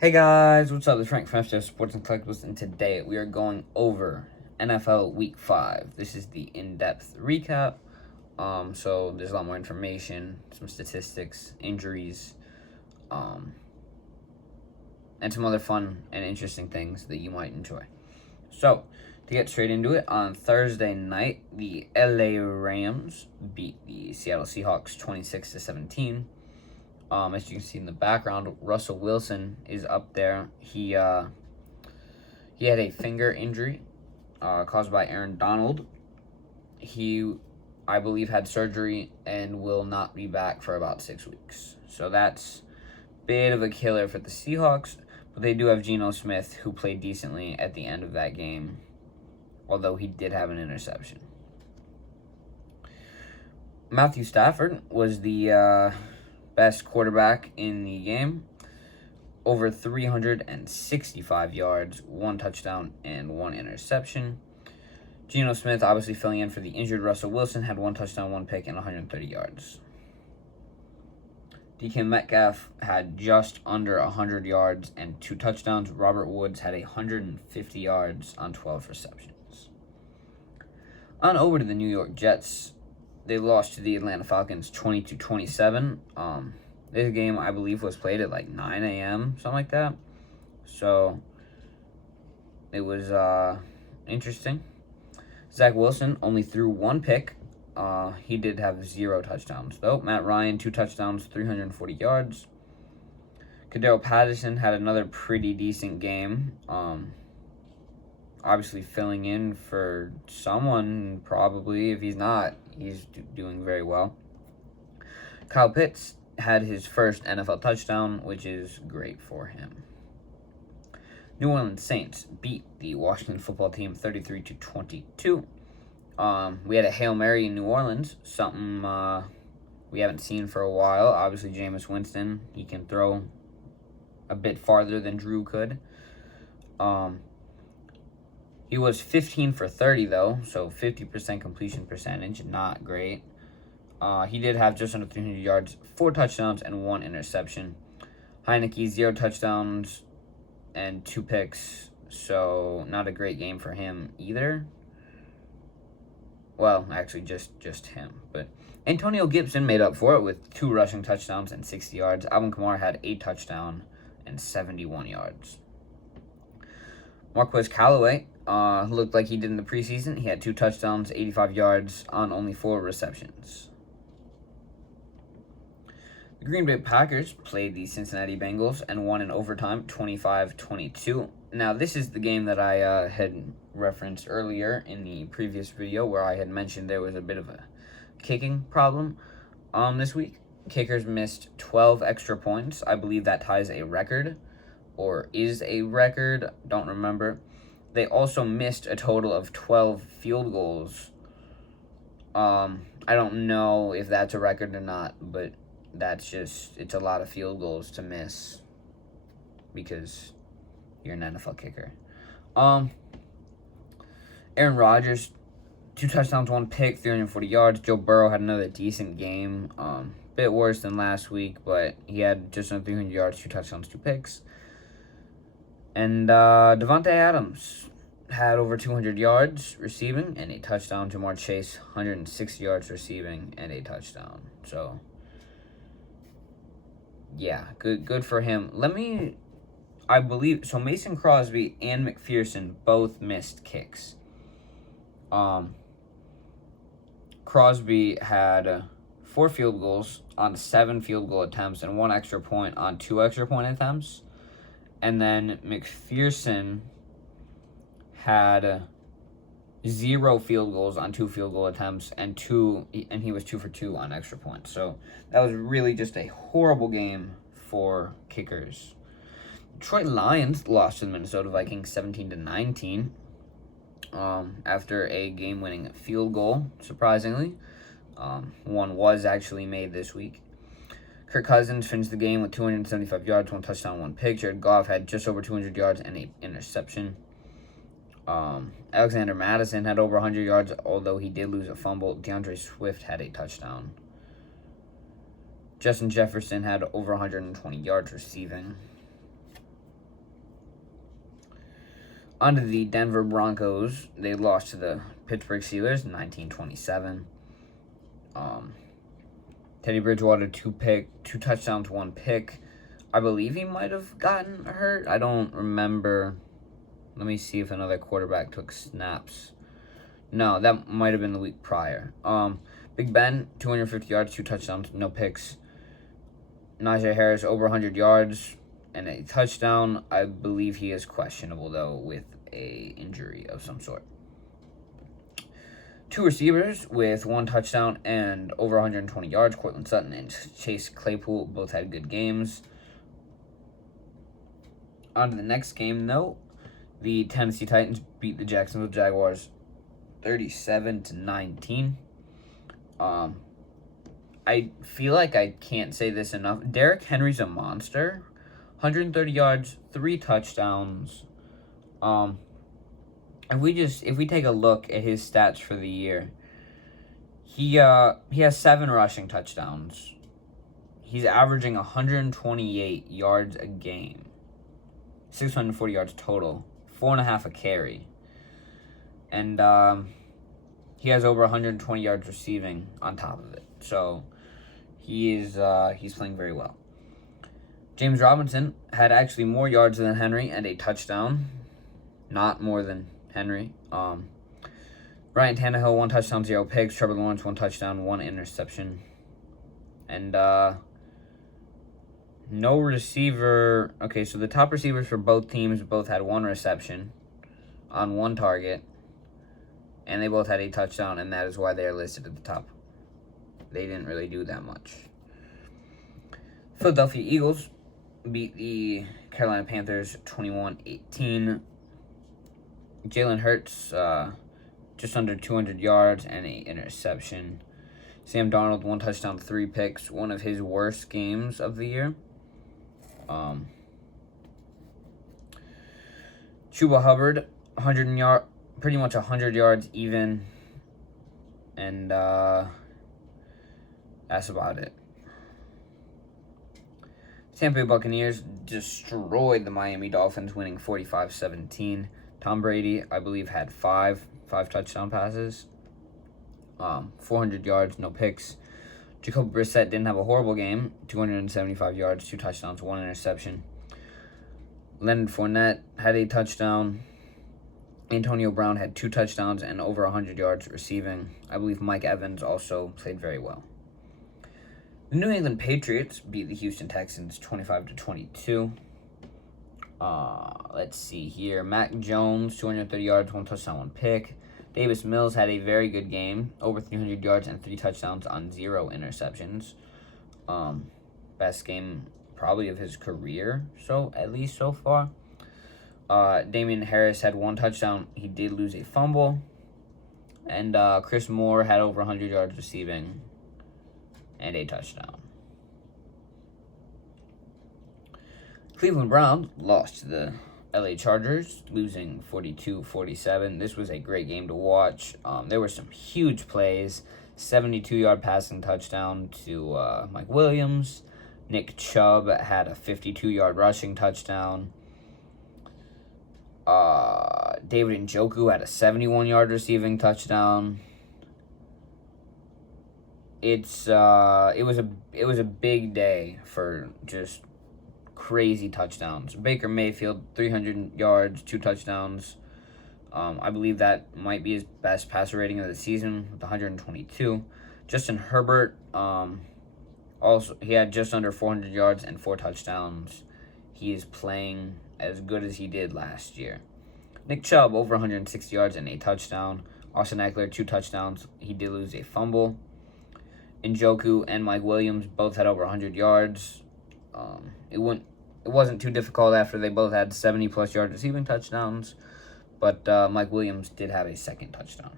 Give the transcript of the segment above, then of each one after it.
Hey guys, what's up? This is Frank from FJ Sports and Collectibles, and today we are going over NFL Week 5. This is the in-depth recap. So there's a lot more information, some statistics, injuries, and some other fun and interesting things that you might enjoy. So, to get straight into it, on Thursday night, the LA Rams beat the Seattle Seahawks 26-17. As you can see in the background, Russell Wilson is up there. He had a finger injury caused by Aaron Donald. He, I believe, had surgery and will not be back for about 6 weeks. So that's a bit of a killer for the Seahawks. But they do have Geno Smith, who played decently at the end of that game, although he did have an interception. Matthew Stafford was the best quarterback in the game. Over 365 yards, 1 touchdown, and 1 interception. Geno Smith, obviously filling in for the injured Russell Wilson, had 1 touchdown, 1 pick, and 130 yards. DK Metcalf had just under 100 yards and 2 touchdowns. Robert Woods had 150 yards on 12 receptions. On over to the New York Jets. They lost to the Atlanta Falcons 20-27. This game, I believe, was played at like 9 a.m., something like that. So, it was interesting. Zach Wilson only threw 1 pick. He did have 0 touchdowns, though. Matt Ryan, 2 touchdowns, 340 yards. Cordero Patterson had another pretty decent game. Obviously filling in for someone, probably. If he's not, he's doing very well. Kyle Pitts had his first NFL touchdown, which is great for him. New Orleans Saints beat the Washington football team 33-22. We had a Hail Mary in New Orleans, something we haven't seen for a while. Obviously, Jameis Winston, he can throw a bit farther than Drew could. He was 15 for 30, though, so 50% completion percentage, not great. He did have just under 300 yards, 4 touchdowns, and 1 interception. Heineke, 0 touchdowns and 2 picks, so not a great game for him either. Well, actually, just him. But Antonio Gibson made up for it with 2 rushing touchdowns and 60 yards. Alvin Kamara had 8 touchdowns and 71 yards. Marquez Callaway looked like he did in the preseason. He had 2 touchdowns, 85 yards on only 4 receptions. The Green Bay Packers played the Cincinnati Bengals and won in overtime 25-22. Now, this is the game that I had referenced earlier in the previous video where I had mentioned there was a bit of a kicking problem this week. Kickers missed 12 extra points. I believe that ties a record, or is a record, don't remember. They also missed a total of 12 field goals. I don't know if that's a record or not, but that's just, it's a lot of field goals to miss because you're an NFL kicker. Aaron Rodgers, 2 touchdowns, 1 pick, 340 yards. Joe Burrow had another decent game. Bit worse than last week, but he had just under 300 yards, 2 touchdowns, 2 picks. And Devontae Adams had over 200 yards receiving and a touchdown. Jamar Chase, 160 yards receiving and a touchdown. So, yeah, good for him. I believe, so Mason Crosby and McPherson both missed kicks. Crosby had 4 field goals on 7 field goal attempts and 1 extra point on 2 extra point attempts. And then McPherson had 0 field goals on 2 field goal attempts and he was 2 for 2 on extra points. So that was really just a horrible game for kickers. Detroit Lions lost to the Minnesota Vikings 17-19 after a game-winning field goal, surprisingly. One was actually made this week. Kirk Cousins finished the game with 275 yards, 1 touchdown, 1 pick. Jared Goff had just over 200 yards and an interception. Alexander Madison had over 100 yards, although he did lose a fumble. DeAndre Swift had a touchdown. Justin Jefferson had over 120 yards receiving. On to the Denver Broncos. They lost to the Pittsburgh Steelers 19-27. Teddy Bridgewater, two touchdowns, one pick. I believe he might have gotten hurt. I don't remember. Let me see if another quarterback took snaps. No, that might have been the week prior. Big Ben, 250 yards, 2 touchdowns, no picks. Najee Harris, over 100 yards and a touchdown. I believe he is questionable, though, with a injury of some sort. 2 receivers with 1 touchdown and over 120 yards. Cortland Sutton and Chase Claypool both had good games. On to the next game, though. The Tennessee Titans beat the Jacksonville Jaguars 37-19. I feel like I can't say this enough. Derrick Henry's a monster. 130 yards, 3 touchdowns. If we take a look at his stats for the year, he has 7 rushing touchdowns. He's averaging 128 yards a game. 640 yards total. 4.5 a carry. And he has over 120 yards receiving on top of it. So he's playing very well. James Robinson had actually more yards than Henry and a touchdown. Not more than Henry. Ryan Tannehill, 1 touchdown, 0 picks. Trevor Lawrence, 1 touchdown, 1 interception. And no receiver. Okay, so the top receivers for both teams both had 1 reception on 1 target. And they both had a touchdown, and that is why they are listed at the top. They didn't really do that much. Philadelphia Eagles beat the Carolina Panthers 21-18. Jalen Hurts, just under 200 yards and an interception. Sam Darnold, 1 touchdown, 3 picks. One of his worst games of the year. Chuba Hubbard, pretty much 100 yards even. And that's about it. Tampa Bay Buccaneers destroyed the Miami Dolphins, winning 45-17. Tom Brady, I believe, had five touchdown passes. 400 yards, no picks. Jacoby Brissett didn't have a horrible game. 275 yards, 2 touchdowns, 1 interception. Leonard Fournette had a touchdown. Antonio Brown had 2 touchdowns and over 100 yards receiving. I believe Mike Evans also played very well. The New England Patriots beat the Houston Texans 25-22. Let's see here. Mac Jones, 230 yards, 1 touchdown, 1 pick. Davis Mills had a very good game, over 300 yards and 3 touchdowns on 0 interceptions. Best game probably of his career, at least so far. Damian Harris had 1 touchdown. He did lose a fumble. And Chris Moore had over 100 yards receiving and a touchdown. Cleveland Browns lost to the LA Chargers, losing 42-47. This was a great game to watch. There were some huge plays. 72-yard passing touchdown to Mike Williams. Nick Chubb had a 52-yard rushing touchdown. David Njoku had a 71-yard receiving touchdown. It was a big day for just crazy touchdowns. Baker Mayfield, 300 yards, 2 touchdowns. I believe that might be his best passer rating of the season with 122. Justin Herbert, also he had just under 400 yards and 4 touchdowns. He is playing as good as he did last year. Nick Chubb, over 160 yards and a touchdown. Austin Eckler, 2 touchdowns. He did lose a fumble. Njoku and Mike Williams both had over 100 yards. It wasn't too difficult after they both had 70-plus yard receiving touchdowns, but Mike Williams did have a 2nd touchdown.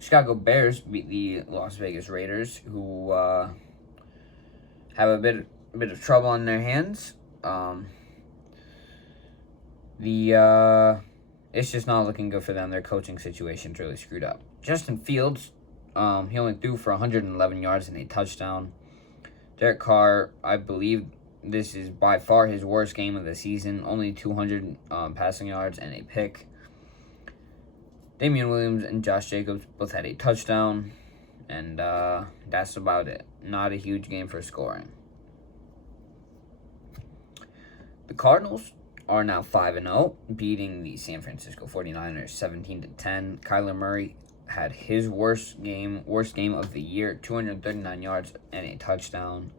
Chicago Bears beat the Las Vegas Raiders, who have a bit of trouble on their hands. It's just not looking good for them. Their coaching situation's really screwed up. Justin Fields, he only threw for 111 yards and a touchdown. Derek Carr, I believe This is by far his worst game of the season. Only 200 passing yards and a pick. Damian Williams and Josh Jacobs both had a touchdown. And that's about it. Not a huge game for scoring. The Cardinals are now 5-0, beating the San Francisco 49ers 17-10. Kyler Murray had his worst game of the year, 239 yards and a touchdown.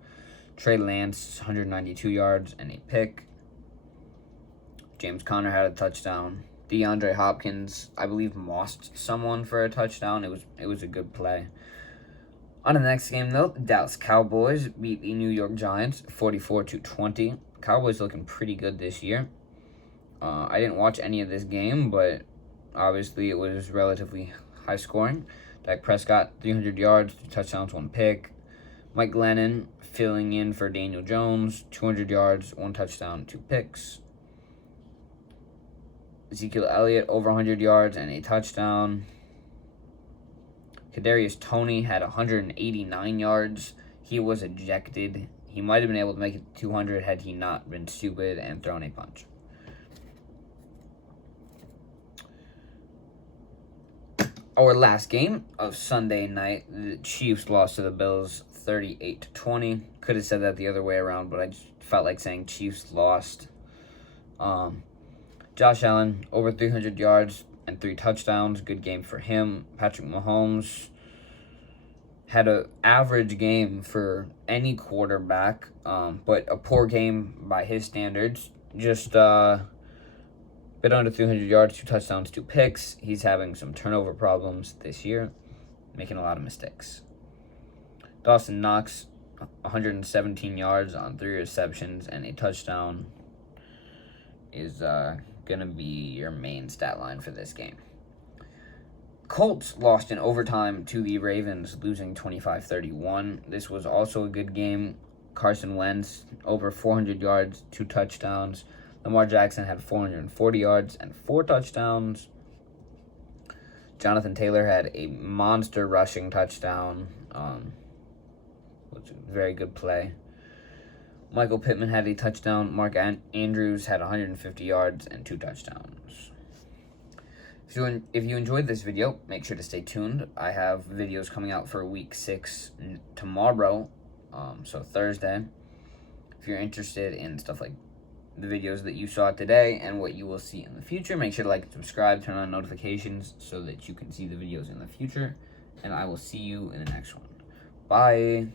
Trey Lance, 192 yards and a pick. James Conner had a touchdown. DeAndre Hopkins, I believe, mossed someone for a touchdown. It was a good play. On to the next game, though, the Dallas Cowboys beat the New York Giants 44-20. Cowboys looking pretty good this year. I didn't watch any of this game, but obviously it was relatively high scoring. Dak Prescott, 300 yards, 2 touchdowns, 1 pick. Mike Glennon filling in for Daniel Jones, 200 yards, 1 touchdown, 2 picks. Ezekiel Elliott, over 100 yards and a touchdown. Kadarius Toney had 189 yards. He was ejected. He might have been able to make it to 200 had he not been stupid and thrown a punch. Our last game of Sunday night, the Chiefs lost to the Bills 38-20. Could have said that the other way around, but I just felt like saying Chiefs lost. Josh Allen, over 300 yards and 3 touchdowns. Good game for him. Patrick Mahomes had an average game for any quarterback, but a poor game by his standards. Just bit under 300 yards, 2 touchdowns, 2 picks. He's having some turnover problems this year, making a lot of mistakes. Dawson Knox, 117 yards on 3 receptions and a touchdown is going to be your main stat line for this game. Colts lost in overtime to the Ravens, losing 25-31. This was also a good game. Carson Wentz, over 400 yards, 2 touchdowns. Lamar Jackson had 440 yards and 4 touchdowns. Jonathan Taylor had a monster rushing touchdown, which was a very good play. Michael Pittman had a touchdown. Mark Andrews had 150 yards and 2 touchdowns. If you enjoyed this video, make sure to stay tuned. I have videos coming out for week 6 tomorrow, so Thursday. If you're interested in stuff like the videos that you saw today and what you will see in the future, make sure to like and subscribe, turn on notifications so that you can see the videos in the future, and I will see you in the next one. Bye.